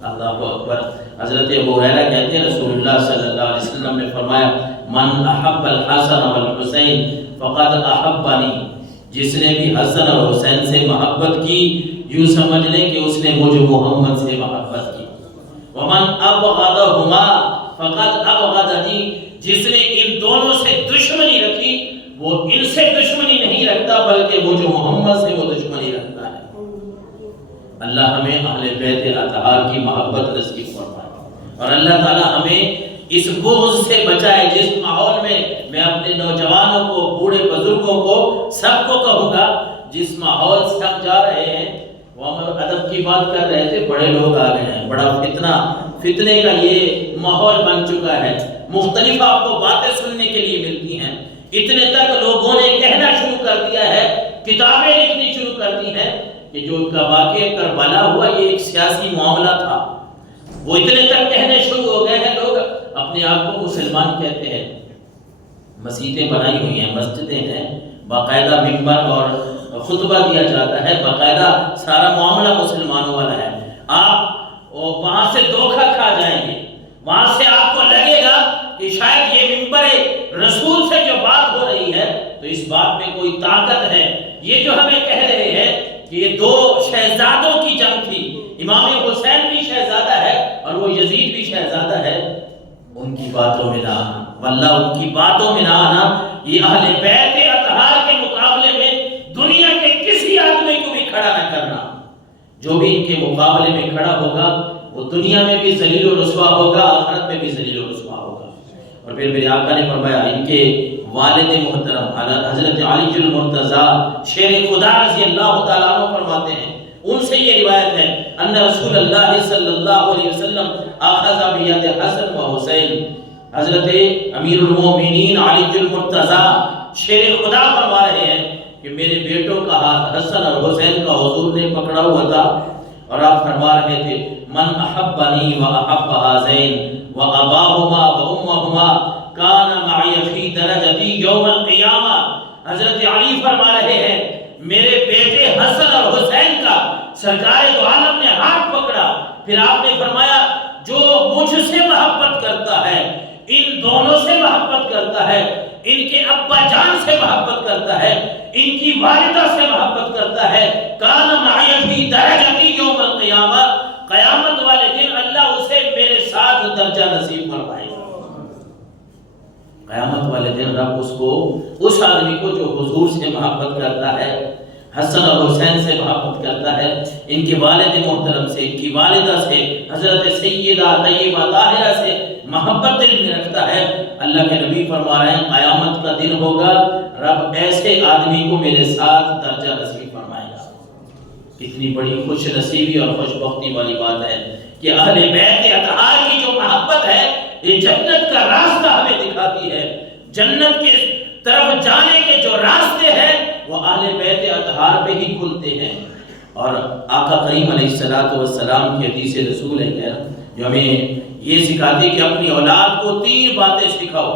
اللہ اکبر۔ حضرت ابو ہریرہ کہتے ہیں رسول اللہ صلی اللہ علیہ وسلم نے فرمایا من احب الحسن والحسین فقد احبنی، جس نے بھی حسن اور حسین سے محبت کی یوں سمجھ لیں کہ اس نے مجھ محمد سے محبت کی۔ ومن ابغضہما فقد ابغضنی، جس نے ان دونوں سے دشمنی رکھی وہ ان سے دشمنی نہیں رکھتا بلکہ مجھ محمد سے وہ دشمنی رکھتا ہے۔ اللہ ہمیں اہل بیت اطہار کی محبت نصیب فرمائے اور اللہ تعالی ہمیں اس بغض سے بچائے جس ماحول میں اپنے نوجوانوں کو، بوڑھے بزرگوں کو، سب کو کہوں گا، جس ماحول سے ہم جا رہے ہیں وہ ہم ادب کی بات کر رہے تھے، بڑے لوگ آ گئے ہیں، بڑا فتنے کا یہ ماحول بن چکا ہے، مختلف آپ کو باتیں سننے کے لیے ملتی ہیں، اتنے تک لوگوں نے کہنا شروع کر دیا ہے، کتابیں لکھنی شروع کر دی ہیں کہ جو کا واقعہ کربلا ہوا یہ ایک سیاسی معاملہ تھا۔ وہ اتنے تک کہنے شروع ہو گئے ہیں، لوگ اپنے آپ کو مسلمان کہتے ہیں، مسجدیں بنائی ہوئی ہیں، مسجدیں ہیں، باقاعدہ منبر اور خطبہ دیا جاتا ہے، باقاعدہ سارا معاملہ مسلمانوں والا ہے۔ آپ وہاں سے دھوکہ کھا جائیں گے، وہاں سے آپ کو لگے گا کہ شاید یہ منبر رسول سے جو بات ہو رہی ہے تو اس بات میں کوئی طاقت ہے۔ یہ جو ہمیں کہہ رہے ہیں کہ یہ دو شہزادوں کی جنگ تھی، امام حسین بھی شہزادہ ہے اور وہ یزید بھی شہزادہ ہے، ان کی باتوں میں نہ آنا، واللہ ان کی باتوں میں نہ آنا، یہ اہل بیت اطہار کے مقابلے میں دنیا کے کسی آدمی کو بھی کھڑا نہ کرنا۔ جو بھی ان کے مقابلے میں کھڑا ہوگا وہ دنیا میں بھی ذلیل و رسوا ہوگا، آخرت میں بھی ذلیل و رسوا ہوگا۔ اور پھر میرے آقا نے فرمایا ان کے والد محترم حضرت علی المرتضیٰ شیر خدا رضی اللہ تعالیٰ عنہ فرماتے ہیں، ان سے یہ روایت ہے ان رسول اللہ صلی اللہ علیہ وسلم اخذ بید حسن و حسین، حضرت امیر المومنین علی المرتضیٰ شیر خدا فرما رہے ہیں کہ میرے بیٹوں کا ہاتھ حسن اور حسین کا حضور نے پکڑا ہوا تھا اور آپ فرما رہے تھے من احبنی و احب ہذین و اباہما و امہما کان معی فی درجتی یوم القیامہ۔ حضرت علی فرما رہے ہیں میرے بیٹے حسن اور حسین کا سرکار دو عالم نے ہاتھ پکڑا، پھر آپ نے فرمایا جو مجھ سے محبت کرتا ہے، ان دونوں سے محبت کرتا ہے، ان کے ابا جان سے محبت کرتا ہے، ان کی والدہ سے محبت کرتا ہے، کان معی فی درجتی یوم القیامہ، قیامت والے دن اللہ اسے میرے ساتھ درجہ نصیب فرمائے گا۔ قیامت والے دن رب اس آدمی کو جو حضور سے محبت کرتا ہے، حسن اور حسین سے محبت کرتا ہے، ان کے والد محترم سے، ان کی والدہ سے، حضرت سیدہ طیبہ طاہرہ سے محبت دل میں رکھتا ہے، اللہ کے نبی فرما رہے ہیں قیامت کا دن ہوگا رب ایسے آدمی کو میرے ساتھ درجہ نصیب فرمائے گا۔ کتنی بڑی خوش نصیبی اور خوش بختی والی بات ہے کہ اہل بیت اطہار کی جو محبت ہے یہ جنت کا راستہ ہمیں دکھاتی ہے، جنت کے طرف جانے کے جو راستے ہیں وہ اہل بیت اطہار پہ ہی کھلتے ہیں۔ اور آقا کریم علیہ السلام کی حدیث رسول ہے جو ہمیں یہ سکھاتی ہے کہ اپنی اولاد کو 3 باتیں سکھاؤ۔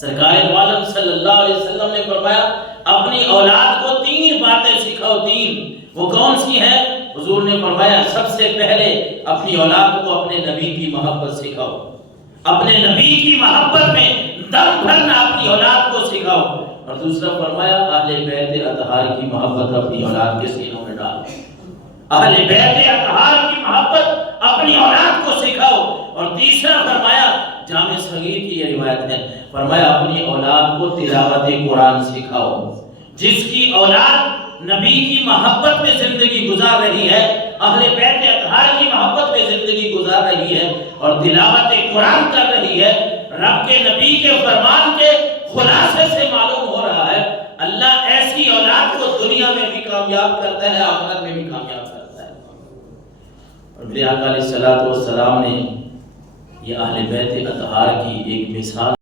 سرکار دو عالم صلی اللہ علیہ وسلم نے فرمایا اپنی اولاد کو 3 باتیں سکھاؤ، 3 وہ کون سی ہیں؟ حضور نے فرمایا سب سے پہلے اپنی اولاد کو اپنے نبی کی محبت سکھاؤ، اپنے نبی کی محبت میں دم بھرنا اپنی اولاد کو سکھاؤ، اور دوسرا فرمایا اہل بیت اطہار کی محبت اپنی اولاد کے سینوں میں ڈالو، اہل بیت اطہار کی محبت اپنی اولاد کو سکھاؤ، اور تیسرا فرمایا جامع صغیر کی یہ روایت ہے، فرمایا اپنی اولاد کو تلاوت قرآن سکھاؤ۔ جس کی اولاد نبی کی محبت میں زندگی گزار رہی ہے، اہل بیت اطہار کی محبت میں زندگی گزار رہی ہے اور تلاوت قرآن کر رہی ہے، رب کے نبی کے فرمان کے خلاصے سے معلوم ہو رہا ہے اللہ ایسی اولاد کو دنیا میں بھی کامیاب کرتا ہے، آخرت میں بھی کامیاب کرتا ہے۔ اور میرے آقا علیہ السلام نے یہ اہل بیت اطہار کی ایک مثال